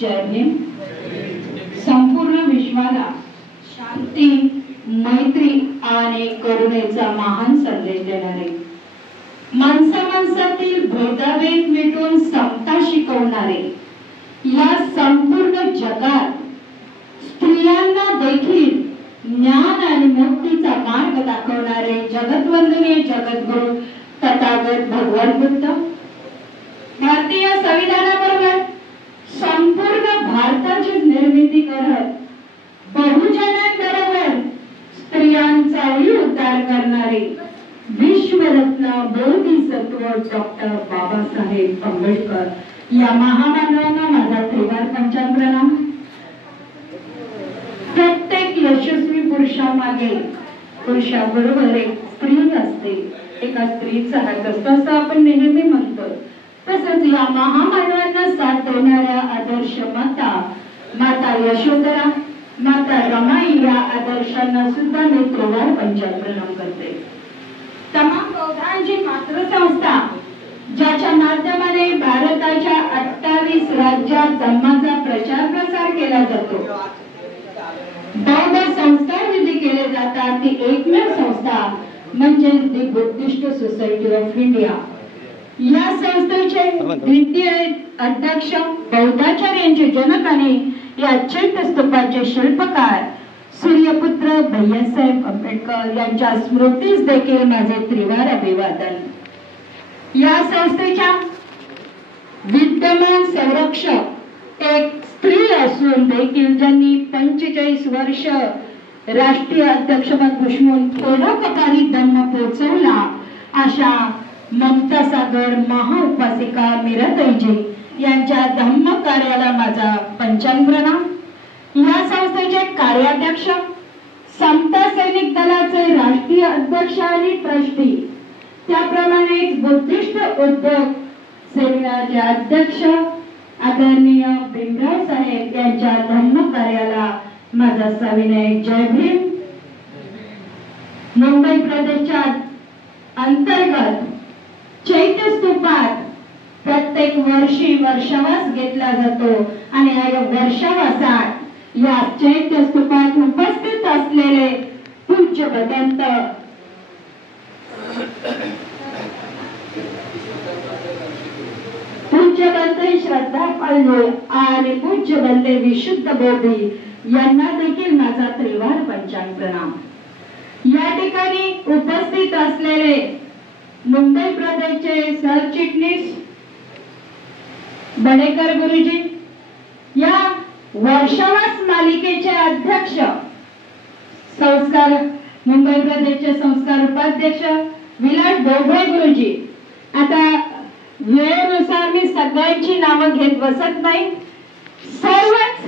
जय भीम. संपूर्ण विश्वाला शांती, मैत्री आणि करुणेचा महान संदेश देणारे, माणसामाणसातील भेदाभेद मिटवून समता शिकवणारे, या संपूर्ण जगात स्त्रियांना देखील ज्ञान आणि मुक्तीचा मार्ग दाखवणारे जगतवंदनीय जगद्गुरु तथागत भगवान बुद्ध, भारतीय संविधानाबरोबर संपूर्ण भारताची निर्मिती करत बहुजनांबरोबर स्त्रियांचाही उद्धार करणारे विश्वरत्न बोधिसत्व डॉक्टर बाबासाहेब आंबेडकर या महामानवांना माझा त्रिवार पंचांग प्रणाम. प्रत्येक यशस्वी पुरुषामागे पुरुषाबरोबर एक स्त्री असते, एका स्त्रीचा हात असतो असं आपण नेहमी म्हणतो. तसंच या महामानवांना साथ देणाऱ्या आदर्श माता यशोधरा, माता रमाई या आदर्शांना सुद्धा मी त्रिवार पंचांग प्रणाम करते. तमाम बौद्धांची मातृसंस्था ज्याच्या माध्यमाने भारताच्या 28 राज्यात धर्माचा प्रचार प्रसार केला जातो, बौद्ध संस्कार विधी केले जातात, ती एकमेव संस्था म्हणजे दी बुद्धिस्ट सोसायटी ऑफ इंडिया. या संस्थेचे द्वितीय अध्यक्ष बौद्धाचार्यांचे जनक आणि या चैत्य स्तूपाचे शिल्पकार सूर्यपुत्र भैयासाहेब आंबेडकर यांच्या स्मृतीस देखील माझे त्रिवार अभिवादन. या संस्थेच्या विद्यमान संरक्षक एक स्त्री असून देखील ज्यांनी 45 वर्ष राष्ट्रीय अध्यक्षपद भूषवून परोपकारी धर्म पोहोचवला अशा ममता सागर महाउपासिका मीराताईजी यांच्या धम्म कार्याला माझा पंचांग प्रणाम. या संस्थेचे कार्याध्यक्ष, समता सैनिक दलाचे राष्ट्रीय अध्यक्ष आणि ट्रस्टी, त्याप्रमाणेच बुद्धिस्ट उद्योग सेमिनारचे अध्यक्ष आदरणीय भीमराव साहेब यांच्या धम्म कार्याला माझा सविनय जय भीम. मुंबई प्रदेशच्या अंतर्गत चैत्य स्तूपात प्रत्येक वर्षी वर्षावास घेतला जातो आणि या वर्षावासात या चैत्य स्तूपात उपस्थित असलेले पूज्य भदंत श्रद्धा पालवे आणि पूज्य बंते विशुद्ध बोधी यांना देखील माझा त्रिवार पंचांग प्रणाम. या ठिकाणी उपस्थित असलेले मुंबई प्रदेशचे सरचिटणीस बडेकर गुरुजी, या वर्षावास मालिकेचे अध्यक्ष संस्कार मुंबई प्रदेशचे संस्कार उपाध्यक्ष विलास डोबळे गुरुजी. आता वेळेनुसार मी सगळ्यांची नावं घेत बसत नाही. सर्वच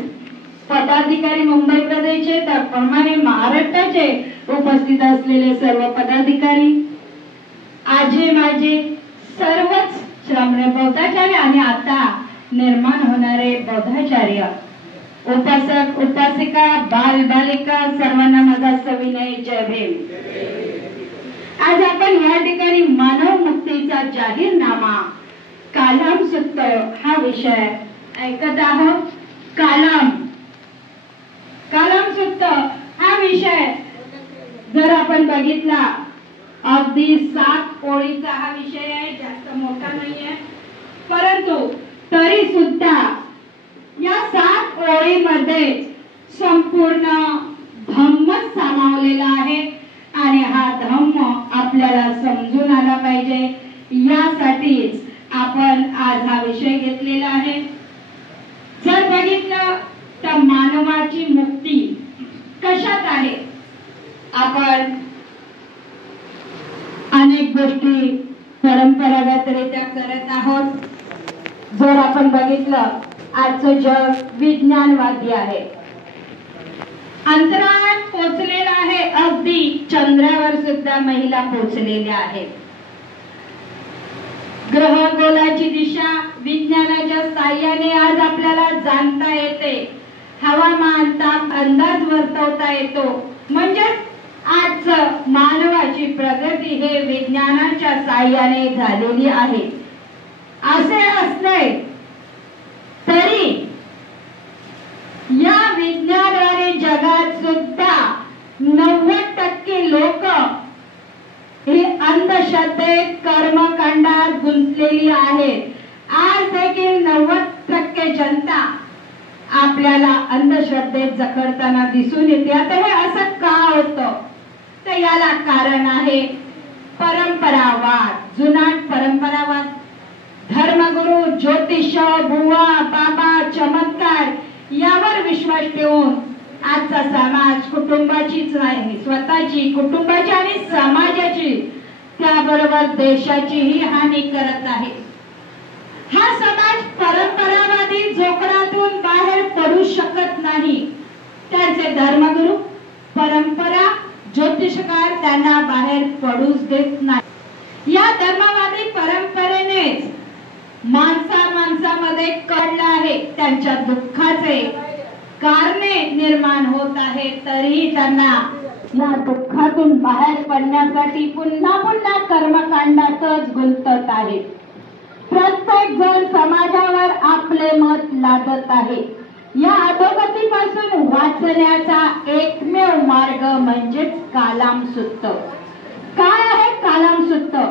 पदाधिकारी मुंबई प्रदेशचे, त्याप्रमाणे महाराष्ट्राचे उपस्थित असलेले सर्व पदाधिकारी, आजी माजी, सर्वच श्रमणे बौद्धाचार्य आणि आता निर्माण होणारे बौद्धाचार्य, उपासक उपासिका, बाल बालिका, सर्वांना माझा सविनय जय भीम. आज आपण या ठिकाणी मानव मुक्तीचा जाहीरनामा कालम सूत्र हा विषय ऐकत आहोत. कालम सूत्र हा विषय जर आपण बघितला, अगदी 7 ओळीचा हा विषय आहे, जास्त मोठा नाहीये, परंतु तरी सुद्धा या 7 ओळीमध्ये संपूर्ण धम्म सामावलेला आहे आणि हा धम्म आपल्याला समजून आला पाहिजे. यासाठीच आपण आज हा विषय घेतलेला आहे. जर बघितलं तर मानवाची मुक्ती कशात आहे, आपण अनेक गोष्टी परंपरागतरित्या करत आहोत. जर आपण बघितलं, आजचं जग विज्ञानवादी आहे, अंतराळात पोहोचलेला आहे, अगदी चंद्रावर सुद्धा महिला पोहोचलेल्या आहेत. ग्रह गोलाची दिशा विज्ञानाच्या साहाय्याने आज आपल्याला जाणता येते. हवामान ताप अंदाज वर्तवता येतो. म्हणजे आज मानवाची प्रगती हे विज्ञानाच्या साहाय्याने झालेली आहे. असे असले तरी या विज्ञानाने जगात सुद्धा 90% लोक ही अंधश्रद्धेत कर्मकांडात गुंतलेली आहेत. आज देखील 90% जनता आपल्याला अंधश्रद्धेत जखडताना दिसून येते. आता हे असं का होतं? तर याला कारण आहे परंपरावाद, जुनाट परंपरावाद. धर्मगुरु, ज्योतिष, बुवा, बाबा, चमत्कार यावर विश्वास ठेवून आजचा समाज कुटुंबाचीच नाही, स्वतःची, कुटुंबाची आणि समाजाची, त्याबरोबर देशाचीही हानी करत आहे. हा समाज परंपरावादी जोखडातून बाहेर पडू शकत नाही. त्यांचे धर्मगुरु, परंपरा, ज्योतिषकार त्यांना बाहेर पडूच देत नाही. या धर्मवादी परंपरेनेच माणसामध्ये कळलं आहे. त्यांच्या दुःखाचे कारणे निर्माण होत आहे, तरीही त्यांना या दुःखातून बाहेर पडण्यासाठी पुन्हा पुन्हा कर्मकांडातच गुंतत आहे. प्रत्येक जण समाजावर आपले मत लादत आहे. या अधोगतीपासून वाचण्याचा एकमेव मार्ग म्हणजेच कालामसूत्र. काय आहे कालामसूत्र?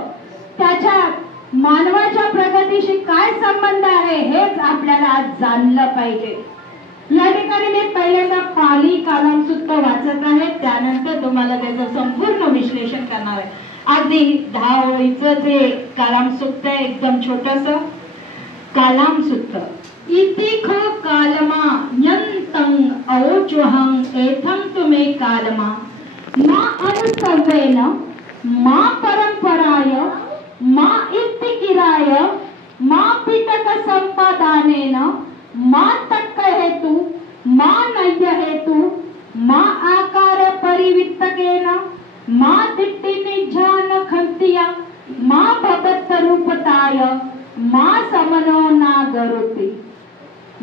त्याच्यात मानवाच्या प्रगतीशी काय संबंध आहे हेच आपल्याला आज जाणलं पाहिजे. या ठिकाणी मी पहिल्यांदा पाली कालामसूत्र वाचत आहे, त्यानंतर तुम्हाला त्याचं संपूर्ण विश्लेषण करणार आहे. अगदी 10 ओळीचं जे कालामसूत्र आहे, एकदम छोटस कालामसूत्र. इति खो कालमा यंतं अवोचुहं एथं तुमे कालमा मा अनुसवेन मा परंपराय मा इत्तिकिराय मा पिटक संपादानेन मा तक्क हेतु मा नय्य हेतु मा आकार परिवित्तकेन मा दिट्टि निज्झान खंतिया मा भगत रूपताय मा समनो नागरुति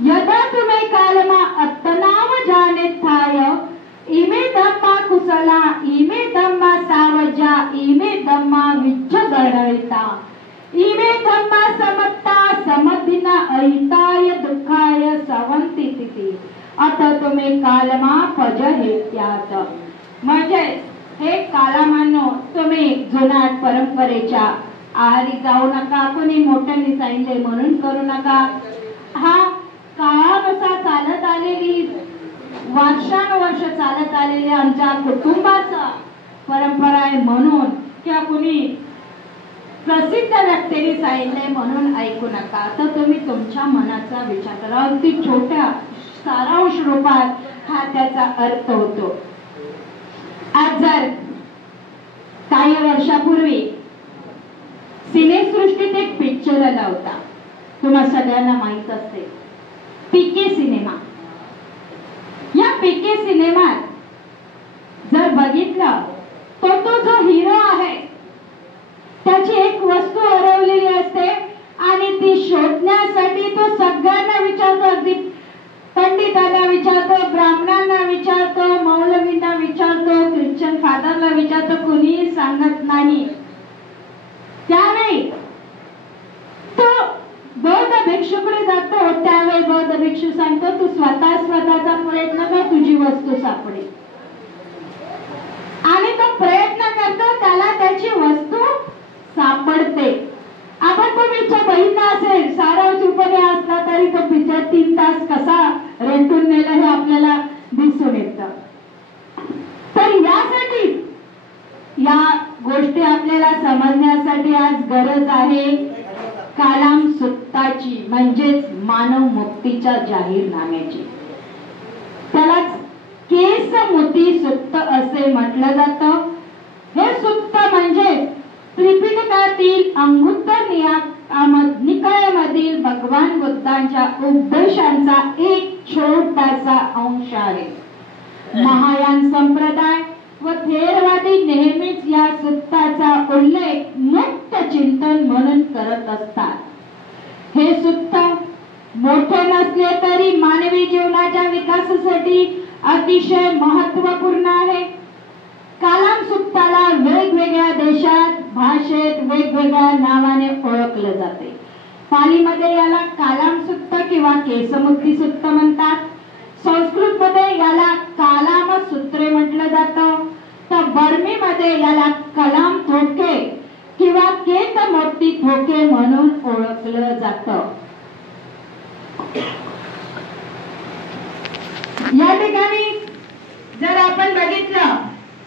यदा तुमे कालमा अत्तनाव जानेत्थाय इमे धम्मा कुशला इमे धम्मा सावजा इमे धम्मा विज्जगणिता इमे धम्मा समत्ता समधिना अहिताय दुःखाय सवंतिति अत तुमे कालमा पजहेत्यात. म्हणजे हे कालामानो, तुम्ही जुनाट परंपरेच्या आहारी जाऊ नका. कोणी मोठ्यांनी सांगितले म्हणून करू नका. हा काळानुसार चालत आलेली, वर्षानुवर्ष चालत आलेली आमच्या कुटुंबाचा परंपरा आहे म्हणून, किंवा कुणी प्रसिद्ध व्यक्तीने सांगितले म्हणून ऐकू नका. तर तुम्ही तुमच्या मनाचा विचार करा. अगदी छोट्या सारांश रूपात हा त्याचा अर्थ होतो. आज जर काही वर्षापूर्वी सिनेसृष्टीत एक पिक्चर आला होता, तुम्हाला सगळ्यांना माहित असते, पीके सिनेमा. या पीके सिनेमात जर बघितलं तर तो जो हिरो आहे त्याची एक वस्तू हरवलेली असते आणि ती शोधण्यासाठी तो सगळ्यांना विचारतो. अगदी पंडितांना विचारतो, ब्राह्मणांना विचारतो, मौलवींना विचारतो, ख्रिश्चन फादरला विचारतो, कुणीही सांगत नाही. त्यावेळी तो बौद्ध भिक्षुकडे जातो. त्यावेळी बौद्ध भिक्षू सांगतो, तू स्वतःचा प्रयत्न कर, तुझी वस्तू सापडेल. आणि तो प्रयत्न करतो, त्याला त्याची वस्तू सापडते. आपण तो पिक्चर बघितला असेल, सारांश रूपाने असला तरी तो पिक्चर 3 तास कसा रेटून नेला हे आपल्याला दिसून येतं. तर यासाठी या गोष्टी आपल्याला समजण्यासाठी आज गरज आहे कालामसूत्राची, म्हणजेच मानव मुक्तीच्या जाहीरनाम्याची. त्यालाच केसमुती सूक्त असे म्हटलं जातं. हे सूक्त म्हणजे त्रिपिटकातील अंगुत्तर निकायामधील भगवान बुद्धांच्या उपदेशांचा एक छोटासा अंश आहे. महायान संप्रदाय व थेरवादी नेहमीच या सूत्राचा उल्लेख मुक्त चिंतन म्हणून करत असतात. हे सूत्र मोठे नसले तरी मानवी जीवनाच्या विकासासाठी अतिशय महत्त्वपूर्ण आहे. कालामसूत्राला वेगवेगळ्या देशात, भाषेत वेगवेगळ्या नावाने ओळखले जाते. पालीमध्ये याला कालामसूत्र किंवा केसमुक्ती सूक्त म्हणतात. संस्कृत मध्ये याला कालाम सूत्रे म्हटलं जातं. तर बर्मी मध्ये याला कलाम थोके किंवा केतमोक्ती थोके म्हणून ओळखलं जातं. या ठिकाणी जर आपण बघितलं,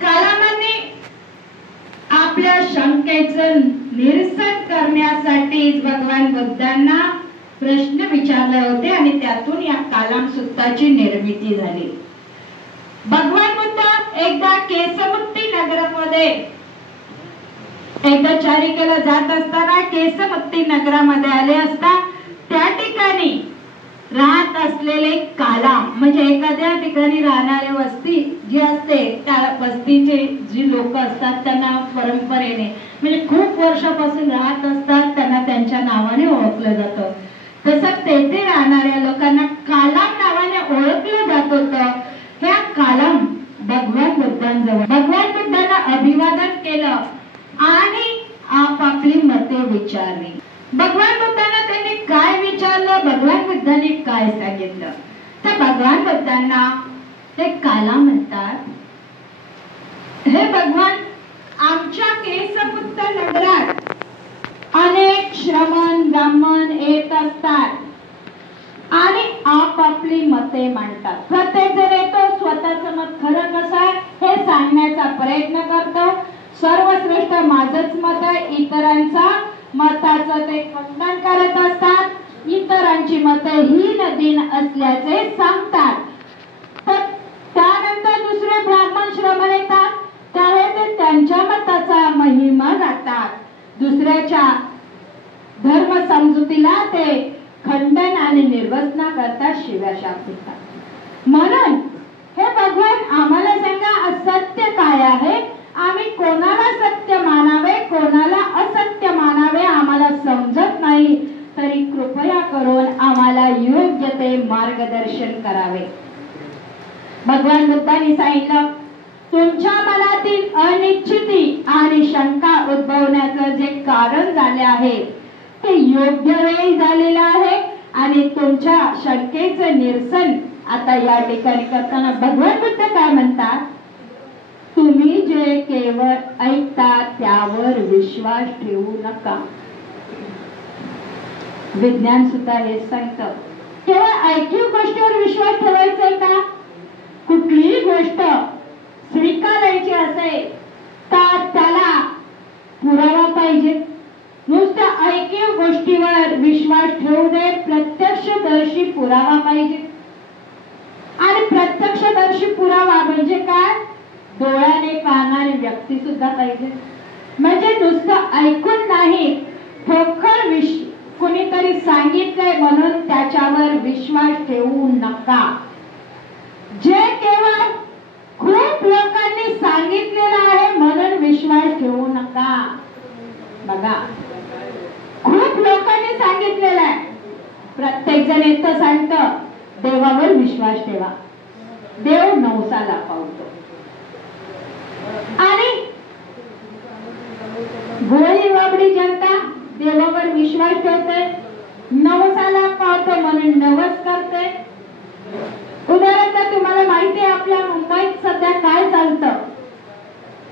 कलामांनी आपल्या शंकेचं निरसन करण्यासाठी भगवान बुद्धांना प्रश्न विचारले होते आणि त्यातून या कालाम सूत्राची निर्मिती झाली. भगवान बुद्ध एकदा केसमुक्ती नगरामध्ये एकदा चारिकेला जात असताना केसमुक्ती नगरामध्ये आले असता त्या ठिकाणी राहत असलेले कालाम म्हणजे एखाद्या ठिकाणी राहणारे वस्ती जी असते त्या वस्तीचे जी लोक असतात त्यांना परंपरेने म्हणजे खूप वर्षापासून राहत असतात त्यांना त्यांच्या नावाने ओळखलं जातं. तसं तेथे राहणाऱ्या लोकांना कालाम नावाने ओळखलं जात होतं. ह्या कालाम भगवान बुद्धांजवळ भगवान बुद्धांना अभिवादन केलं आणि आपापली मते विचारली. भगवान बुद्धांना त्यांनी काय विचारलं, भगवान बुद्धांनी काय सांगितलं. तर भगवान बुद्धांना ते कालाम म्हणतात, हे भगवान, आमच्या केसमुक्त नगरात अनेक श्रमण ब्राह्मण येत असतात आणि आपापली मते मांडतात. प्रत्येक जण येतो, स्वतःचं मत खरं कसं आहे हे सांगण्याचा प्रयत्न करतो. सर्वश्रेष्ठ माझंच मत आहे, इतरांचा मताचं ते खंडन करत असतात. इतरांची मत हीन दीन असल्याचे सांगतात. तर त्यानंतर दुसरे ब्राह्मण श्रमण येतात, त्यावेळी ते त्यांच्या मताचा महिमा गातात. दुसऱ्याच्या धर्म समजुतीला ते खंडन आणि निर्वसना करता शिव्याशाप देतात. म्हणून हे भगवान आम्हाला सांगा, असत्य काय आहे, आम्ही कोणाला सत्य मानावे कोणाला असत्य मानावे आम्हाला समजत नाही. तरी कृपया करून आम्हाला योग्य ते मार्गदर्शन करावे. भगवान बुद्धांनी सांगितलं, तुमच्या मनातील अनिश्चिती आणि शंका उद्भवण्याचं जे कारण झाले आहे ते योग्य वेळी झालेलं आहे आणि तुमच्या शंकेचं निरसन आता या ठिकाणी करताना भगवान बुद्ध काय म्हणतात, तुम्ही जे केवळ ऐकता त्यावर विश्वास ठेवू नका. विज्ञान सुद्धा हे सांगतं, केवळ ऐकीव गोष्टीवर विश्वास ठेवायचा का? कुठलीही गोष्ट स्वीकारायची असेल तर त्याला पुरावा पाहिजे. नुसत्या ऐकीव गोष्टीवर विश्वास ठेवू नये, प्रत्यक्षदर्शी पुरावा पाहिजे. आणि प्रत्यक्षदर्शी पुरावा म्हणजे काय? डोळ्याने पाहणारी व्यक्ती सुद्धा पाहिजे. म्हणजे नुसतं ऐकून नाही, ठोकर कुणीतरी सांगितलंय म्हणून त्याच्यावर विश्वास ठेवू नका. जे केवळ खूप लोकांनी सांगितलेलं आहे म्हणून विश्वास ठेवू नका. बघा, खूप लोकांनी सांगितलेलं आहे, प्रत्येक जण येतं सांगतं देवावर विश्वास ठेवा, देव नवसाला पावतो. आणि भोळी बाबडी जनता देवावर विश्वास ठेवते, नवसाला पावतो म्हणून नवस करते. उदाहरणार्थ तुम्हाला माहिती आहे आपल्या मुंबईत सध्या काय चालतं,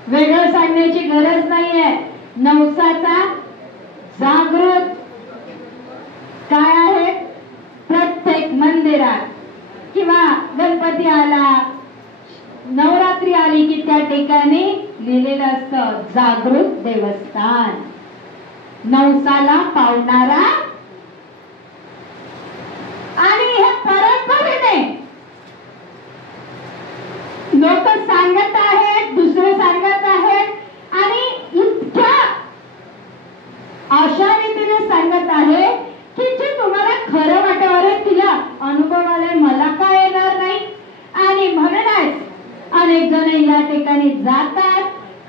वेगळं सांगण्याची गरज नाहीये. नवसाचा जागृत काय आहे, प्रत्येक मंदिरात किंवा गणपती आला, नवरात्री आली की त्या ठिकाणी लिहिलेलं असतं जागृत देवस्थान, नवसाला पावणारा. आणि हे परंपरेने लोक सांगत आहेत, दुसरे सांगत आहेत आणि इतक्या अशा रीतीने सांगत आहे की जे तुम्हाला खरं वाटणार तिला अनुभव आले, मला काय येणार नाही. आणि म्हणूनच अनेक जण या ठिकाणी जातात,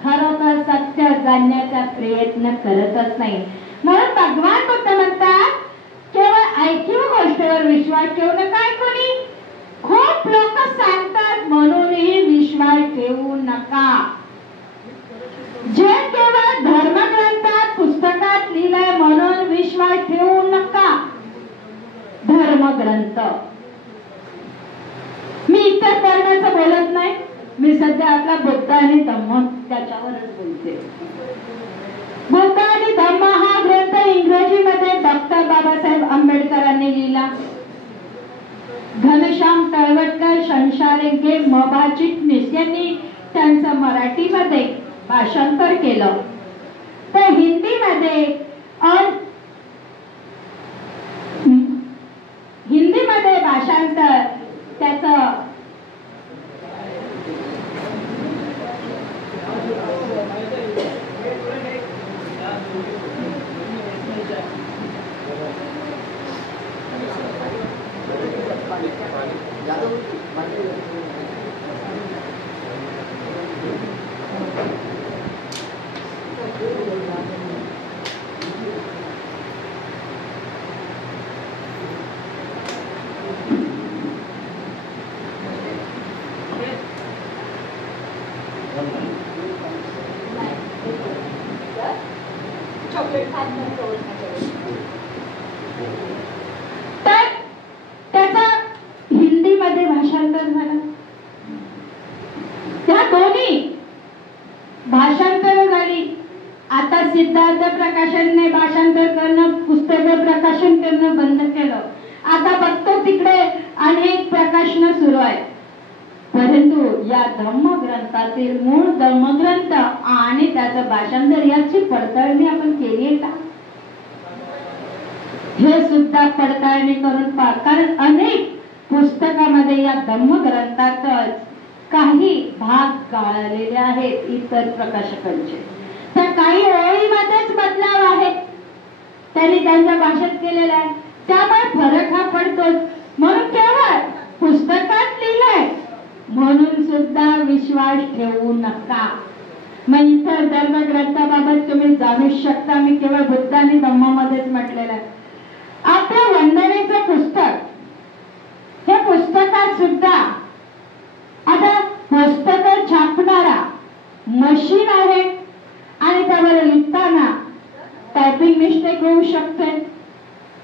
खरं तर सत्य जाणण्याचा प्रयत्न करतच नाही. म्हणून भगवान बुद्ध म्हणतात, केवळ ऐकीव गोष्टीवर विश्वास ठेवू नका. कोणी खूप लोक सांगतात म्हणूनही विश्वास ठेवू नका. जे केवळ धर्मग्रंथात पुस्तकात लिहिलंय म्हणून विश्वास ठेवू नका. धर्म धर्मग्रंथ. मी इतर धर्माचं बोलत नाही, मी सध्या आपला बुद्ध आणि धम्म त्याच्यावरच बोलते. बुद्ध आणि धम्म हा ग्रंथ इंग्रजीमध्ये डॉक्टर बाबासाहेब आंबेडकरांनी लिहिला. घनश्याम तळवटकर, संशारेंगे, मबा चिटणीस यांनी त्यांचं मराठीमध्ये भाषांतर केलं. तर हिंदीमध्ये भाषांतर त्याचं तर त्याचा हिंदीमध्ये भाषांतर झालं. त्या दोन्ही भाषांतर झाली. आता सिद्धार्थ प्रकाशनने भाषांतर करणं, पुस्तकं प्रकाशन करणं बंद केलं. आता बघतो तिकडे अनेक प्रकाशनं सुरू आहेत. परंतु या धम्मग्रंथातील मूळ धम्मग्रंथ आणि त्याचं भाषांतर याची पडताळणी आपण केली आहे का? हे सुद्धा पडताळणी करून पहा. कारण अनेक पुस्तकामध्ये या धम्मग्रंथातच काही भाग गाळलेले आहेत इतर प्रकाशकांचे. तर काही ओळीमध्येच बदलाव आहे, त्यांनी त्यांच्या भाषेत केलेला आहे. त्यामुळे फरक हा पडतोच. म्हणून केवळ पुस्तकात लिहिलंय म्हणून सुद्धा विश्वास ठेवू नका. मग इतर धर्मग्रंथाबाबत तुम्ही जाणू शकता. मी केवळ बुद्ध आणि धम्मामध्येच म्हटलेलं आहे. आपल्या वंदनेचं पुस्तक, हे पुस्तकात सुद्धा आता पुस्तक छापणारा मशीन आहे आणि त्यावर लिहिताना टायपिंग मिस्टेक होऊ शकते,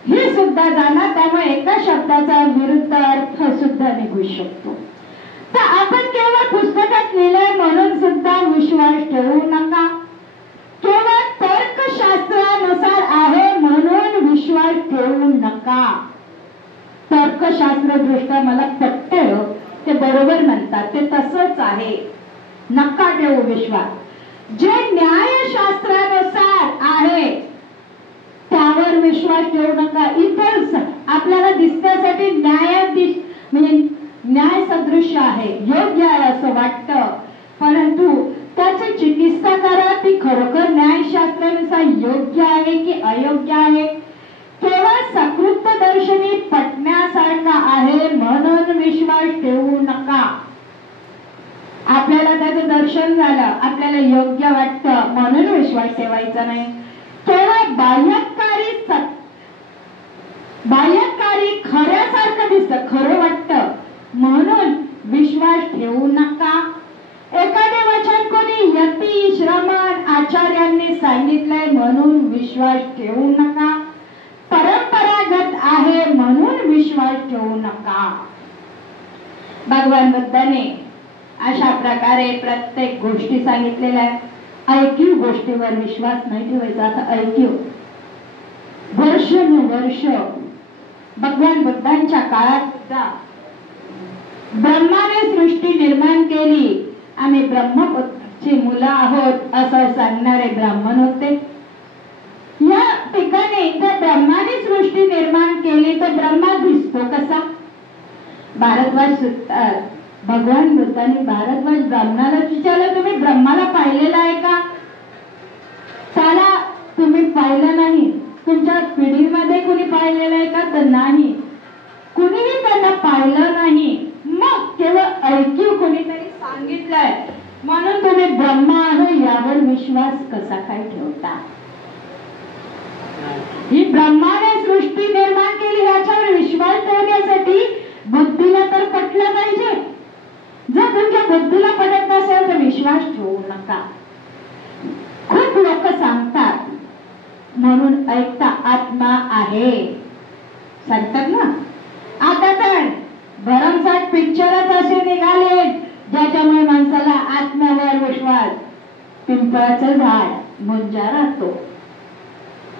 हे सुद्धा जाणार. त्यामुळे एका शब्दाचा विरुद्ध अर्थ सुद्धा निघू शकतो. तर आपण केवळ पुस्तकात लिहिलंय म्हणून सुद्धा विश्वास ठेवू नका. केवळ तर्कशास्त्रानुसार आहे म्हणून विश्वास ठेवू नका. तर्कशास्त्र दृष्ट्या मला पटतं, ते बरोबर म्हणतात, ते तसंच आहे, नका ठेवू विश्वास. जे न्यायशास्त्रानुसार आहे त्यावर विश्वास ठेवू नका. इतर आपल्याला दिसण्यासाठी न्यायाधीश म्हणजे न्याय सदृश्य आहे, योग्य आहे असं वाटतं, परंतु त्याची चिकित्सा करा. ती खरोखर न्यायशास्त्रानुसार योग्य आहे की अयोग्य आहे. केवळ सकृत दर्शनी पटण्यासारखा आहे म्हणून विश्वास ठेवू नका. आपल्याला त्याचं दर्शन झालं, आपल्याला योग्य वाटतं म्हणून विश्वास ठेवायचा नाही. केवळ बाह्यकारी खऱ्यासारखं दिसतं, खरं वाटतं म्हणून विश्वास ठेवू नका. एखादे वचन कोणी यती, श्रमण, आचार्यांनी सांगितलंय म्हणून विश्वास ठेवू नका. परंपरागत आहे म्हणून विश्वास ठेवू नका. भगवान बुद्धाने अशा प्रकारे प्रत्येक गोष्टी सांगितलेल्या आहेत. ऐकीव गोष्टीवर विश्वास नाही ठेवायचा. आता ऐकीव वर्ष भगवान बुद्धांच्या काळात सुद्धा ब्रह्माने सृष्टी निर्माण केली, आम्ही ब्रह्मपुत्राची मुलं आहोत असं सांगणारे ब्राह्मण होते. या ठिकाणी जर ब्रह्माने सृष्टी निर्माण केली तर ब्रह्मा दिसतो कसा? भारद्वाज भगवान बुद्धांनी भारद्वाज ब्राह्मणाला विचारलं, तुम्ही ब्रह्माला पाहिलेला आहे का? त्याला तुम्ही पाहिलं नाही. तुमच्या पिढीमध्ये कुणी पाहिलेलं आहे का? तर नाही, कुणीही त्यांना पाहिलं नाही. मग केवळ ऐकीव कोणीतरी सांगितलंय म्हणून तुम्ही ब्रह्मा आहे यावर विश्वास कसा काय ठेवता? ही ब्रह्माने सृष्टी निर्माण केली याच्यावर विश्वास ठेवण्यासाठी बुद्धीला तर पटलं पाहिजे. जर तुमच्या बुद्धीला पटत नसेल तर विश्वास ठेवू नका. खूप लोक सांगतात म्हणून ऐकता, आत्मा आहे सांगतात ना, आता तर भरमसाठ पिक्चरच असे निघाले ज्याच्यामुळे माणसाला आत्म्यावर विश्वास. पिंपळाचं झाड मुंजा राहतो.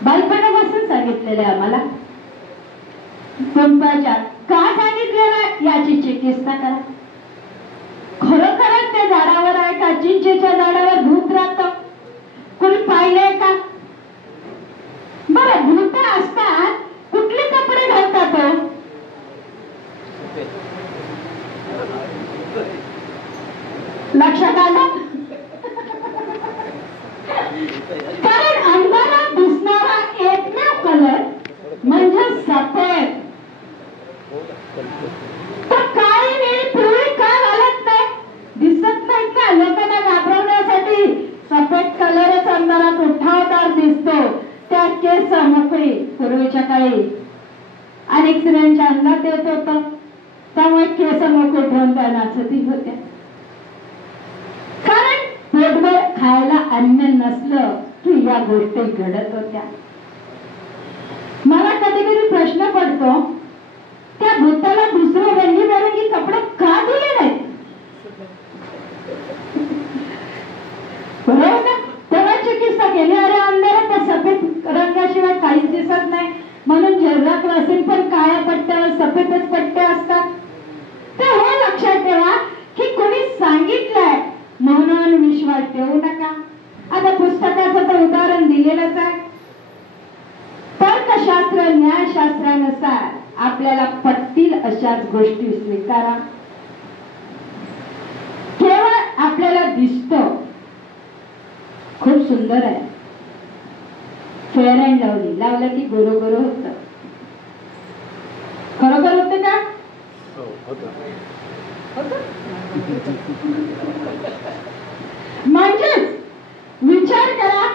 बालपणापासून सांगितलेले आम्हाला पिंपळाच्या का सांगितलेलं याची चिकित्सा करा. खरोखरच त्या झाडावर आहे का? चिंचेच्या झाडावर भूत राहतं? कोणी पाहिलंय का? बरं, भूत असतात कुठले कपडे घालतात हो? लक्षात आलं? कारण अंधारात दिसणारा एकमेव कलर म्हणजे सफेद. तर काळी निळी पिवळी का घालत नाही? दिसत नाहीत का? लोकांना घाबरवण्यासाठी सफेद कलरच अंधारात उठावदार दिसतो. त्या केस मोकळी पूर्वीच्या काळी अनेक स्त्रियांच्या अंगात येत होतं, त्यामुळे केस मोकळे ठेवून त्या नाचती होत्या. कारण पोटभर खायला अन्न नसलं की या गोष्टी घडत होत्या. मला कधी कधी प्रश्न पडतो, त्या भूताला दुसरे रंगीबेरंगी कपडे का दिले नाहीत? बरोबर ना? तेव्हा चिकित्सा केली. अरे अंधारात त्या सफेद रंगाशिवाय काहीच दिसत नाही, म्हणून झेब्रा क्रॉसिंग पण काळ्या पट्ट्यावर सफेदच पट्टे असतात. तर हे लक्षात ठेवा की कोणी सांगितलंय म्हणून विश्वास ठेवू नका. आता पुस्तकाचं तर उदाहरण दिलेलंच आहे. तर्कशास्त्र न्यायशास्त्रानुसार आपल्याला पटतील अशाच गोष्टी स्वीकारा. केवळ आपल्याला दिसतं खूप सुंदर आहे, फेअर अँड लवली लावलं की गोरो गोरो होतं. खरोखर होतं का? म्हणजेच विचार करा,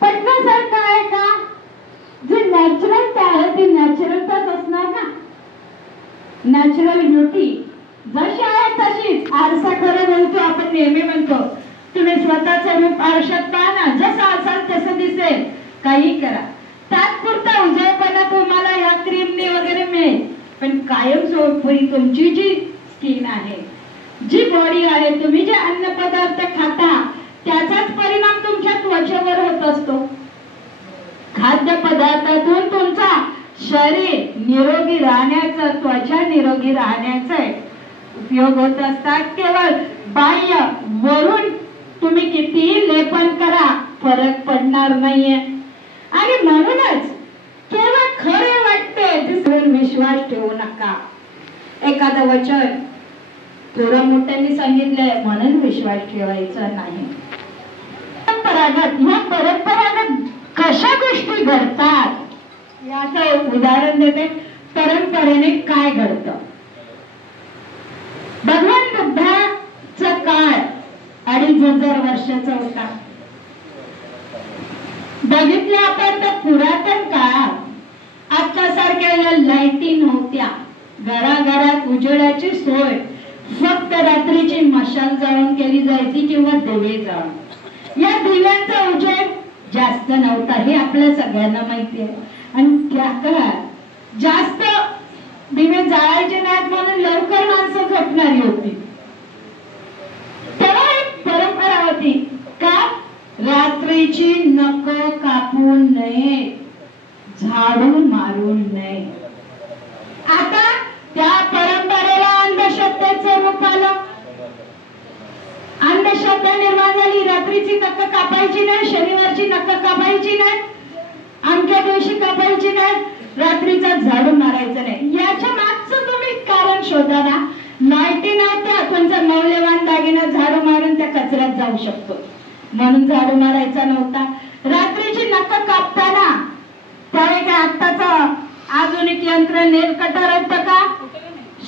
पटण्यासारखं आहे का? जे नॅचरलता आहे ती नॅचरलताच असणार ना. नॅचरल ब्युटी जशी आहे तशीच. आरसा खरं बोलतो आपण नेहमी म्हणतो. तुम्ही स्वतःचं रूप आरशात पहा ना, जसं असाल तसं दिसेल. काही करा, तात्पुरता उजळपणा तुम्हाला या क्रीमने वगैरे मिळेल, पण कायम स्वरूपी तुमची जी स्किन आहे, जी बॉडी आहे, तुम्ही जे अन्न पदार्थ खाता त्याचाच परिणाम तुमच्या त्वचेवर होत असतो. खाद्य पदार्थातून तुमचा शरीर निरोगी राहण्याचा, त्वचा निरोगी राहण्याचा उपयोग होत असतात. केवळ बाह्य वरून तुम्ही कितीही लेपन करा फरक पडणार नाहीये. आणि म्हणूनच केवळ खरे वाटते दिसून विश्वास ठेवू नका. एखादं वचन थोडं मोठ्यांनी सांगितलंय म्हणून विश्वास ठेवायचा नाही. परंपरागत कशा गोष्टी घडतात याचं उदाहरण देते. परंपरेने काय घडतं? भगवान बुद्धाचा काळ 2500 वर्षाचा होता. बघितलं आपण तर पुरातन काळात आजच्यासारख्या लाईटी नव्हत्या. घराघरात उजेडाची सोय फक्त रात्रीची मशाल जाळून केली जायची किंवा दिवे जाळून. या दिव्यांचा उजेड जास्त नव्हता हे आपल्या सगळ्यांना माहिती आहे. आणि त्या काळात जास्त दिवे जाळायचे नाहीत म्हणून लवकर माणसं झोपणारी होती. तेव्हा एक परंपरा होती का रात्रीची नख कापू नये, झाडू मारू नये. आता त्या परंपरेला अंधश्रद्धेचं रूप आलं. अंधश्रद्धा निर्माण झाली. रात्रीची नख कापायची नाही, शनिवारची नख कापायची नाही, अमक्या दिवशी कापायची नाही, रात्रीचा झाडू मारायचं नाही. याच्या मागचं तुम्ही कारण शोधा ना. लाईटी नव्हत्या, तुमचा मौल्यवान दागिना झाडू मारून त्या कचऱ्यात जाऊ शकतो म्हणून झाडू मारायचा नव्हता. रात्रीची नख कापताना त्यावेळी काय आत्ताचं आधुनिक यंत्र नेल कटर होतं का?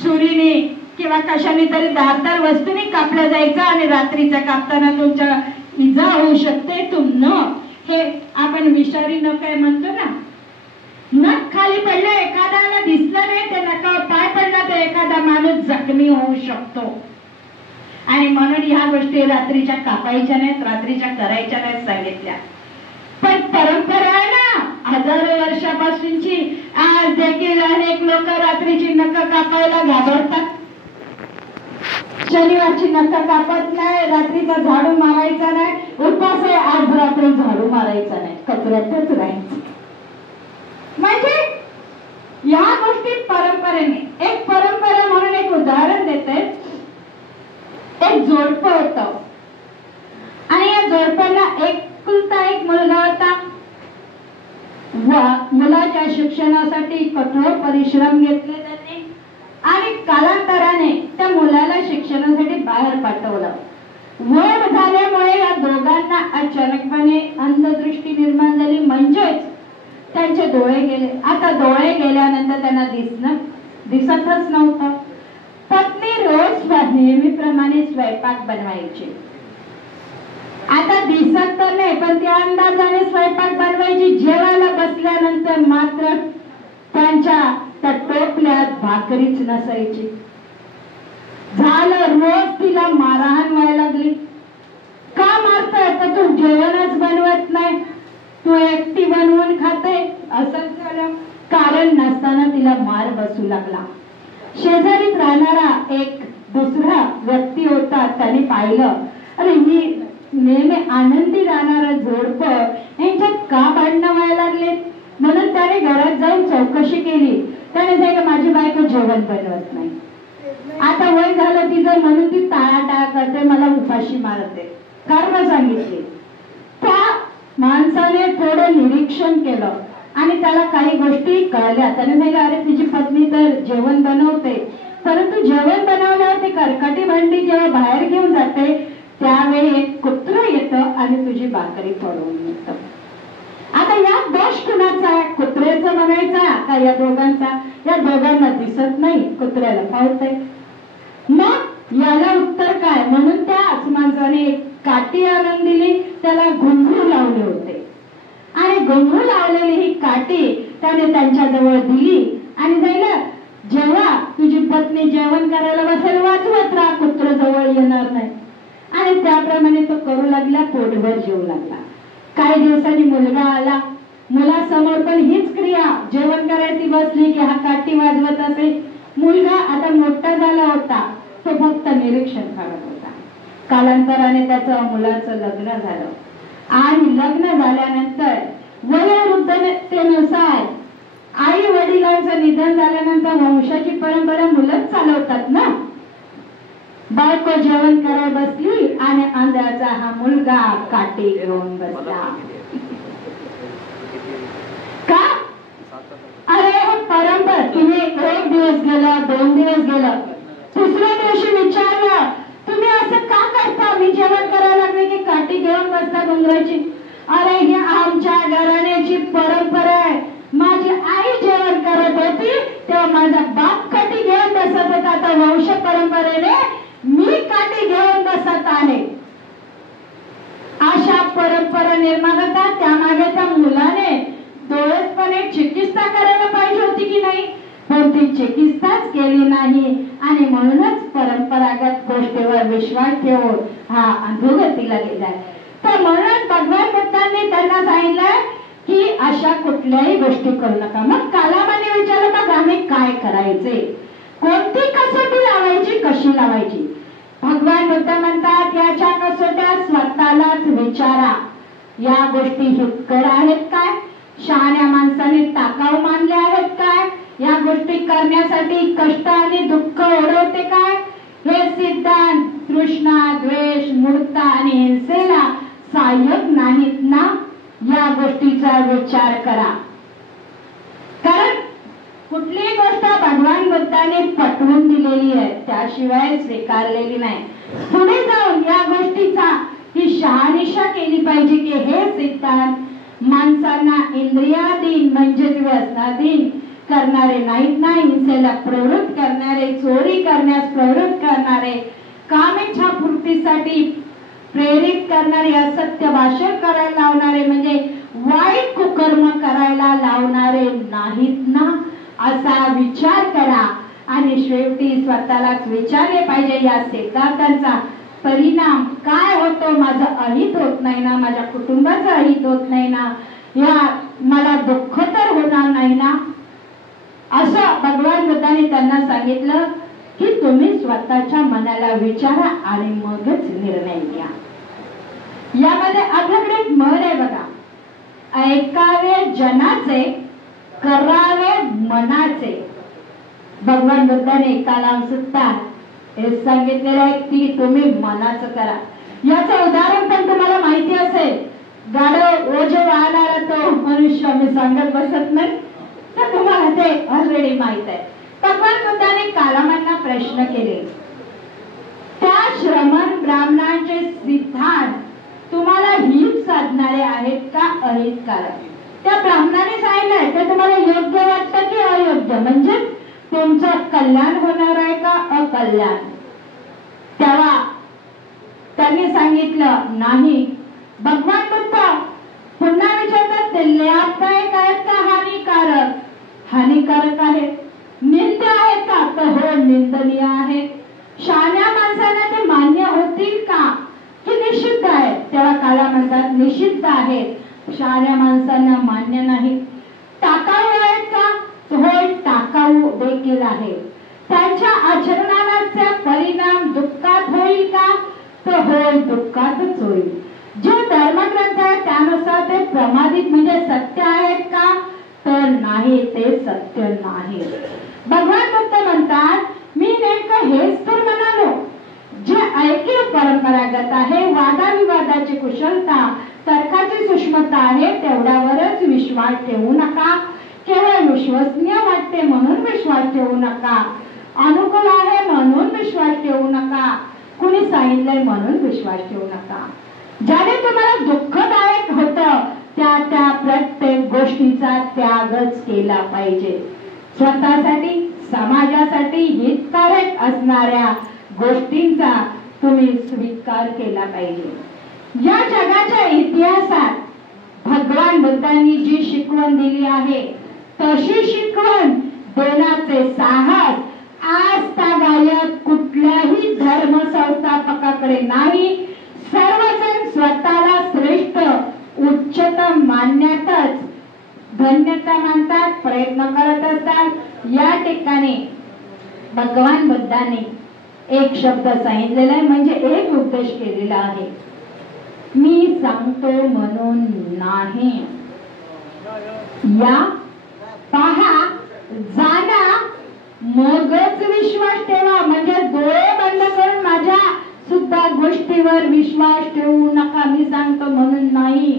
सुरीने किंवा कशाने तरी धारदार वस्तूने कापलं जायचं आणि रात्रीच्या कापताना तुमच्या इजा होऊ शकते. हे आपण विषारी नख काय म्हणतो ना. नख खाली पडलं, एखाद्याला दिसलं नाही, त्या नखावर पाय पडला तर एखादा माणूस जखमी होऊ शकतो. आणि म्हणून ह्या गोष्टी रात्रीच्या कापायच्या नाहीत, रात्रीच्या करायच्या नाहीत सांगितल्या. पण परंपरा आहे ना, हजारो वर्ष वर्षापासूनची आज देखील अनेक लोक रात्रीची नख कापायला घाबरतात. शनिवारची नख कापत नाही, रात्रीचा झाडू मारायचा नाही, उपास आहे आज रात्री झाडू मारायचा नाही, कचऱ्यातच राहायचं. म्हणजे या गोष्टी परंपरेने, एक परंपरा म्हणून एक उदाहरण देते. एक जोडपं होतं आणि या जोडप्याला एकुलता एक मुलगा होता. मुलाच्या शिक्षणासाठी कठोर परिश्रम घेतले त्यांनी आणि कालांतराने त्या मुलाला शिक्षणासाठी बाहेर पाठवलं. वय झाल्यामुळे या दोघांना अचानकपणे अंधदृष्टी निर्माण झाली, म्हणजेच त्यांचे डोळे गेले. आता डोळे गेल्यानंतर त्यांना दिसतच नव्हतं. पत्नी रोज नेहमीप्रमाणे स्वयंपाक बनवायची. आता दिसत तर नाही, पण त्या अंदाजाने स्वयंपाक बनवायची. जेवायला बसल्यानंतर मात्र त्यांच्या त्या टोपल्यात भाकरीच नसायची. झालं, रोज तिला मारहाण व्हायला लागली. का मारताय? तर तू जेवणच बनवत नाही, तू एकटी बनवून खाते. असंच झालं. कारण नसताना तिला मार बसू लागला. शेजारीत राहणारा एक दुसरा व्यक्ती होता, त्याने पाहिलं, अरे ही नेहमी आनंदी राहणारं जोडपं यांच्यात का भांडणं व्हायला लागले. म्हणून त्याने घरात जाऊन चौकशी केली. त्याने सांगितलं माझी बायको जेवण बनवत नाही, आता वय झालं तिचं म्हणून ती टाळाटाळ करते, मला उपाशी मारते. कारण सांगितले. त्या माणसाने थोडं निरीक्षण केलं आणि त्याला काही गोष्टी कळल्या. त्याने सांगितलं अरे तिची पत्नी तर जेवण बनवते, परंतु जेवण बनवल्यावर ती कर्कटी भांडी जेव्हा बाहेर घेऊन जाते त्यावेळी एक कुत्रं येतं आणि तुझी भाकरी पडवून येतं. आता या दोष कुणाचा आहे? कुत्र्याचा म्हणायचा का या दोघांचा? या दोघांना दिसत नाही, कुत्र्याला पावतंय. मग याला उत्तर काय? म्हणून त्याच माणसाने काठी आणून दिली, त्याला घुंगरू लावले होते आणि घुंगरू लावलेली ही काठी त्याने त्यांच्या जवळ दिली आणि जायला जेव्हा तुझी पत्नी जेवण करायला बसेल वाचवत राहा, कुत्र जवळ येणार नाही. आणि त्याप्रमाणे तो करू लागला, पोटभर जेवू लागला. काही दिवसांनी मुलगा आला. मुलासमोर पण हीच क्रिया, जेवण करायची बसली की हा काठी वाजवत असे. मुलगा आता मोठा झाला होता, तो फक्त निरीक्षण करत होता. कालांतराने त्याचं मुलाचं लग्न झालं आणि लग्न झाल्यानंतर वयोवृद्धतेनुसार आई वडिलांचं निधन झाल्यानंतर वंशाची परंपरा मुलंच चालवतात ना. बायको जेवण करायला बसली आणि आंध्याचा हा मुलगा काठी घेऊन बसला. का? अरे परंपरा. तुम्ही एक दिवस गेला, 2 दिवस गेला, तिसऱ्या दिवशी विचारलं तुम्ही असं का करता? मी जेवण करायला लागले की काठी घेऊन बसता डोंगराची. अरे ही आमच्या घराण्याची परंपरा आहे. माझी आई जेवण करत होती तेव्हा माझा बाप काठी घेऊन बसत होता, आता वंश परंपरेने मी काठी घेऊन बसत आहे. अशा परंपरा निर्माण होतात. त्यामागे त्या मुलाने डोळसपणे चिकित्सा करायला पाहिजे होती की नाही, पण ती चिकित्साच केली नाही आणि म्हणूनच परंपरागत गोष्टीवर विश्वास ठेवून हा अधोगतीला गेलाय. तर म्हणून भगवान बुद्धांनी त्यांना सांगितलं की अशा कुठल्याही गोष्टी करू नका. मग कालाबाने विचारलं मग आम्ही काय करायचे, कोणती कसोटी लावायची, कशी लावायची? भगवान बुद्ध म्हणतात याच्या कसोट्या स्वतःलाच विचारा. या गोष्टी हितकर आहेत काय? शहाण्या माणसाने टाकाऊ मानले आहेत काय? या गोष्टी करण्यासाठी कष्ट आणि दुःख ओढवते काय? हे सिद्धांत तृष्णा, द्वेष, मूर्खता आणि हिंसेला सहाय्यक नाहीत ना. या गोष्टीचा विचार करा. कारण कुठलीही गोष्ट भगवान बुद्धाने पटवून दिलेली आहे, त्याशिवाय स्वीकारलेली नाही. पुढे जाऊन या गोष्टीचा ही शहानिशा केली पाहिजे की हे सिद्धांत माणसांना इंद्रियाधीन म्हणजे व्यसनाधीन करणारे नाहीत ना, हिंसेला प्रवृत्त करणारे, चोरी करण्यास प्रवृत्त करणारे, कामेच्छा पूर्तीसाठी प्रेरित करणारे, असत्य भाषण करायला लावणारे म्हणजे वाईट कुकर्म करायला लावणारे नाहीत ना. असा विचार करा आणि शेवटी स्वतःलाच विचारले पाहिजे या सिद्धांतांचा परिणाम काय होतो. माझं अहित होत नाही ना, माझ्या कुटुंबाचं अहित होत नाही ना, या मला दुःख तर होणार नाही ना? असं भगवान बुद्धांनी त्यांना सांगितलं की तुम्ही स्वतःच्या मनाला विचारा आणि मगच निर्णय घ्या. यामध्ये आपल्याकडे एक म्हण आहे बघा, ऐकावे जनाचे, करावे मनाचे. भगवान बुद्धाने कालाम सुद्धात हे सांगितलेलं आहे की तुम्ही मनाचं करा. याचं उदाहरण पण तुम्हाला माहिती असेल. गाडव ओझे वाहणारा तो मनुष्य मी सांगत बसत नाही, तर तुम्हाला ते ऑलरेडी माहित आहे. भगवान बुद्धाने कालामांना प्रश्न केले, त्या श्रमण ब्राह्मणांचे सिद्धांत तुम्हाला हित साधणारे आहेत का अहितकारक? त्या ब्राह्मणाने सांगितलंय ते तुम्हाला योग्य वाटतं की अयोग्य, म्हणजे तुमचं कल्याण होणार आहे का अकल्याण? तेव्हा त्यांनी सांगितलं नाही. भगवान बुद्ध पुन्हा विचारतात, ते लाभदायक आहेत का हानिकारक? हानिकारक आहे. निंद आहेत का? तर हो, निंदनीय आहे. शहाण्या माणसाला ते मान्य होतील का की निषिद्ध आहे? तेव्हा काला म्हणतात निषिद्ध आहेत, शहाण्या माणसांना मान्य नाही. टाकाऊ आहेत का? होय, टाकाऊ देखील आहे. त्यांच्या आचरणाचा परिणाम दुःखात होईल का? तर होय, दुःखातच होईल. जे धर्मग्रंथ आहे त्यानुसार ते प्रमादित म्हणजे सत्य आहेत का? तर नाही, ते सत्य नाही. भगवान बुद्ध म्हणतात मी नेमकं हेच तर म्हणालो, जे ऐक्य परंपरागत आहे, वादाविवादाची कुशलता, तर्काची सूक्ष्मता आहे तेवढ्यावरच विश्वास ठेवू नका. केवळ विश्वसनीय वाटते म्हणून विश्वास ठेवू नका. अनुकूल आहे म्हणून विश्वास ठेवू नका. कुणी सांगितलंय म्हणून विश्वास ठेवू नका. ज्याने तुम्हाला दुःखदायक होतं त्या प्रत्येक गोष्टीचा त्यागच केला पाहिजे. स्वतःसाठी, समाजासाठी हितकारक असणाऱ्या गोष्टींचा तुम्ही स्वीकार केला पाहिजे. या जगाच्या इतिहासात भगवान बुद्धांनी जी शिकवण दिली आहे तशी शिकवण देण्याचे साहस आज तागायत कुठल्याही धर्म संस्थापकाकडे नाही. सर्वजण स्वतःला श्रेष्ठ, उच्चतम मानण्यातच धन्यता मानतात, प्रयत्न करत असतात. या ठिकाणी भगवान बुद्धाने एक शब्द सांगितलेला आहे, म्हणजे एक उपदेश केलेला आहे, मी सांगतो म्हणून नाही. या पहा, जाणा, मगच विश्वास ठेवा. म्हणजे डोळे बंद करून माझ्या सुद्धा गोष्टीवर विश्वास ठेवू नका. मी सांगतो म्हणून नाही,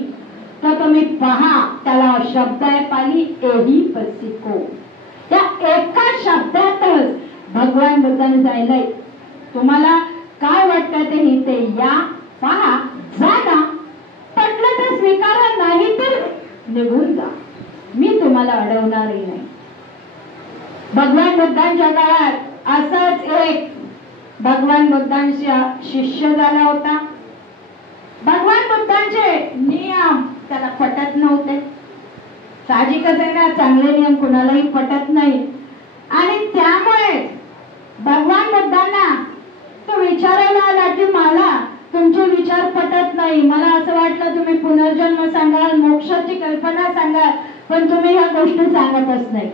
तर तुम्ही पहा. त्याला शब्द आहे पाली एही पसिको. त्या एका शब्दातच भगवान बुद्धाने सांगितलंय तुम्हाला काय वाटतं ते या, पहा, जाणा, पटलं तर स्वीकारा, नाही तर निघून जा. मी तुम्हाला अडवणारही नाही. भगवान बुद्धांच्या काळात असाच एक भगवान बुद्धांचा शिष्य झाला होता. भगवान बुद्धांचे नियम त्याला पटत नव्हते. साहजिकच आहे ना, चांगले नियम कुणालाही पटत नाही. आणि त्यामुळे भगवान बुद्धांना तो विचारायला आला की मला तुमचे विचार पटत नाही. मला असं वाटलं तुम्ही पुनर्जन्म सांगाल, मोक्षाची कल्पना सांगाल, पण तुम्ही ह्या गोष्टी सांगतच नाही.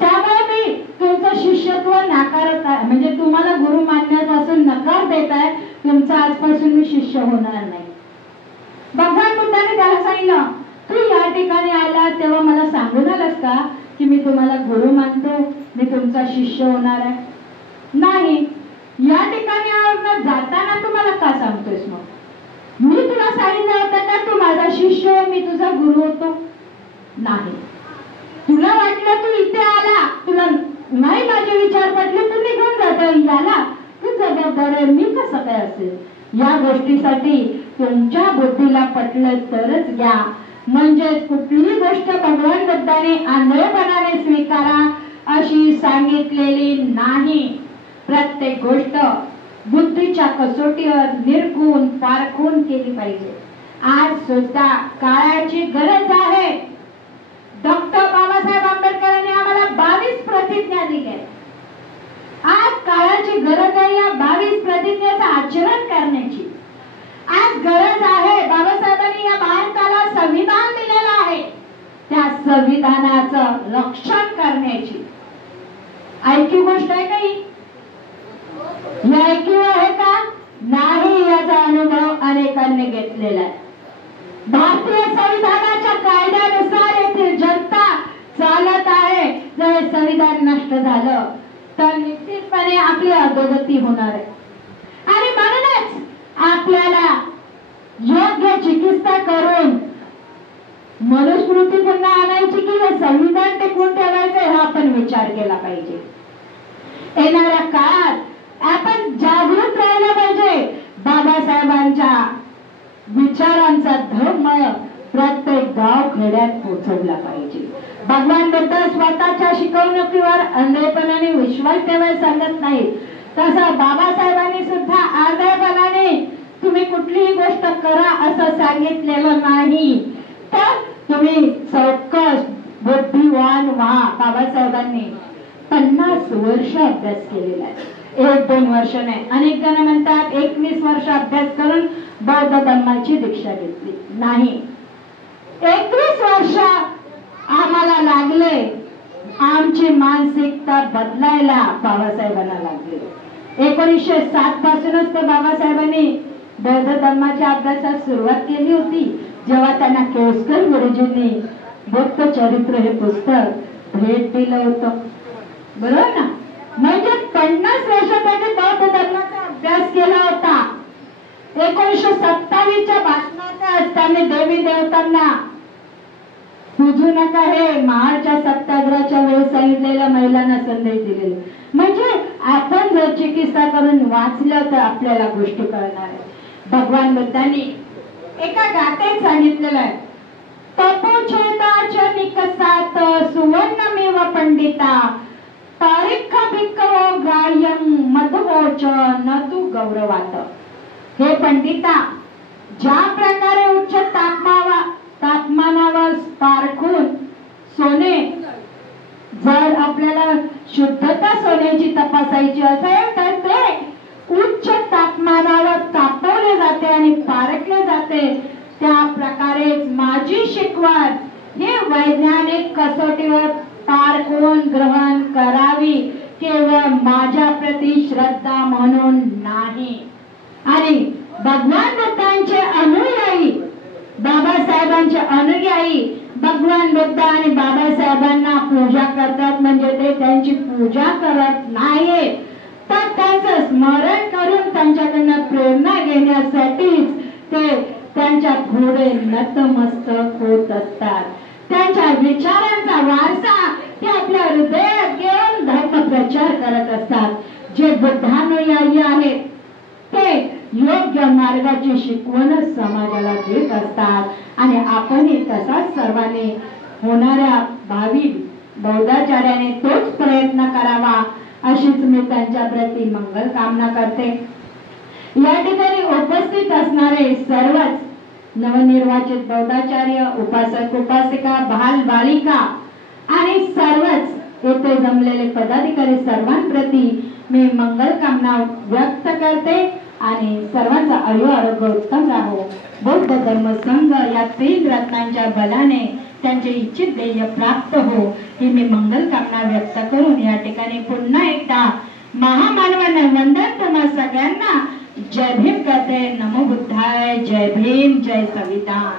त्यामुळे मी तुमचं शिष्यत्व नाकारत आहे, म्हणजे तुम्हाला गुरु मानण्यापासून नकार देत आहे. तुमचा आजपासून मी शिष्य होणार नाही. भगवान बुद्धाने त्याला सांगितलं तू या ठिकाणी आला तेव्हा मला सांगून आलास का की मी तुम्हाला गुरु मानतो, मी तुमचा शिष्य होणार आहे? नाही. या ठिकाणी जाताना तुम्हाला का सांगतोस? मग मी तुला सांगितलं होतं का तू माझा शिष्य हो, मी तुझा गुरु होतो? नाही. तुला वाटलं तू इथे आला, तुला नाही माझे विचार पटले, तू निघून जातो. याला तू जबाबदार आहे, मी कसं काय असेल? या गोष्टीसाठी तुमच्या बुद्धीला पटलं तरच घ्या. म्हणजे कुठलीही गोष्ट भगवान बुद्धाने आंधळेपणाने स्वीकारा अशी सांगितलेली नाही. प्रत्येक गोष्ट बुद्धीच्या कसोटीवर निरखून पारखून केली पाहिजे. आज सुद्धा काळाची गरज आहे. डॉक्टर बाबासाहेब आंबेडकरांनी आम्हाला 22 प्रतिज्ञा दिल्या. आज काळाची गरज आहे या 22 प्रतिज्ञेचं आचरण करण्याची. आज गरज आहे. बाबासाहेबांनी या भारताला संविधान संविधानाचं रक्षण करण्याची ऐकीव गोष्ट आहे का ही? ऐकीव आहे का? नाही. याचा अनुभव अनेकांनी घेतलेला आहे. भारतीय संविधानाच्या कायद्यानुसार येथील जनता चालत आहे. जर हे संविधान नष्ट झालं तर निश्चितपणे आपली अधोगती होणार आहे. आणि म्हणूनच आपल्याला योग्य चिकित्सा करून मनुस्मृती पुन्हा आणायची की हे संविधान टिकवून ठेवायचं हा आपण विचार केला पाहिजे. येणाऱ्या काळात आपण जागृत राहिलं पाहिजे. बाबासाहेबांच्या विचारांचा धम्म प्रत्येक गाव खेड्यात पोहोचवला पाहिजे. भगवान बुद्ध स्वतःच्या शिकवणुकीवर अंधळेपणाने विश्वास ठेवायला सांगत नाही. तसं बाबासाहेबांनी सुद्धा आंधळेपणाने तुम्ही कुठलीही गोष्ट करा असं सांगितलेलं नाही. तर तुम्ही चौकस बुद्धिवान व्हा. बाबासाहेबांनी 50 वर्ष अभ्यास केलेला आहे. 1-2 वर्ष नाही. अनेक जण म्हणतात 21 वर्ष अभ्यास करून बौद्ध धर्माची दीक्षा घेतली. नाही, 21 वर्ष आम्हाला लागले. आमची मानसिकता बदलायला बाबासाहेबांना लागले. 1907 पासूनच तर बाबासाहेबांनी बौद्ध धर्माच्या अभ्यासास सुरुवात केली होती. जेव्हा त्यांना केळकर गुरुजींनी बुद्ध चरित्र हे पुस्तक भेट दिलं होतं. बरोबर ना? म्हणजे 50 वर्ष त्यांनी बौद्ध धर्माचा अभ्यास केला होता. 1927च्या भाषणातच त्यांनी देवी देवतांना पूजू नका हे महाडच्या सत्याग्रहाच्या वेळी सांगितलेल्या महिलांना संदेश दिलेला. म्हणजे आपण जर चिकित्सा करून वाचलं तर आपल्याला गोष्टी कळणार आहे. भगवान बुद्धांनी एका गाथेत सांगितलेलं आहे, तपोछेदाच निकसात सुवर्णमेव पंडिता तारिख भिक्खवो ग्राह्यं मधुवोच न तु गौरवात. हे पंडिता, ज्या प्रकारे उच्च तापमानावर पारखून सोने, जर आपल्याला शुद्धता सोन्याची तपासायची असेल तर ते उच्च तापमानावर तापवले जाते आणि पारखले जाते. त्या प्रकारेच माझी शिकवण हे वैज्ञानिक कसोटीवर पारखून ग्रहण करावी, केवळ माझ्या प्रती श्रद्धा म्हणून नाही. आणि भगवान बुद्धांचे अनुयायी, बाबासाहेबांचे अनुयायी भगवान बुद्ध आणि बाबासाहेबांना पूजा करतात. म्हणजे ते त्यांची पूजा करत नाही, तर त्यांचं स्मरण करून त्यांच्याकडनं प्रेरणा घेण्यासाठीच ते त्यांच्या पुढे नतमस्तक होत असतात. त्यांच्या विचारांचा वारसा ते आपल्या हृदयात घेऊन धर्म प्रचार करत असतात. जे बुद्धानुयायी आहेत ते योग्य मार्गाची शिकवणच समाजाला देत असतात. आणि आपणही तसाच सर्वांनी होणाऱ्या भावी बौद्धाचार्याने तोच प्रयत्न करावा अशीच मी त्यांच्या प्रती मंगल कामना करते. या ठिकाणी उपस्थित असणारे सर्वच नवनिर्वाचित बौद्धाचार्य, उपासक उपासिका, बाल बालिका आणि सर्वच येथे जमलेले पदाधिकारी सर्वांप्रती मी मंगल कामना व्यक्त करते आणि सर्वांचा आयु आरोग्य उत्तम राहो. बौद्ध धर्म संघ या 3 रत्नांच्या बलाने त्यांचे इच्छित ध्येय प्राप्त हो ही मी मंगल कामना व्यक्त करून या ठिकाणी पुन्हा एकदा महामानवांना वंदन तुम्हा सगळ्यांना जय भीम करते. नमो बुद्धाय. जय भीम. जय संविधान.